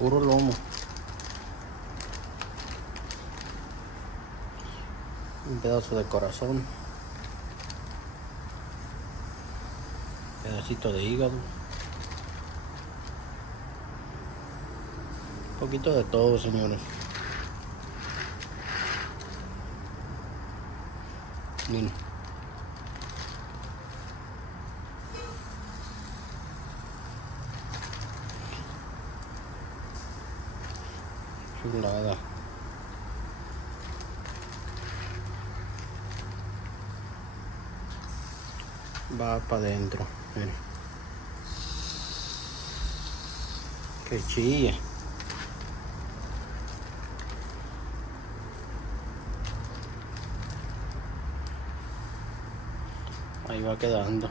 Puro lomo. Un pedazo de corazón. Pedacito de hígado. Un poquito de todo, señores. Miren. Chulada. Va para adentro. Miren. Que chille. Ahí va quedando.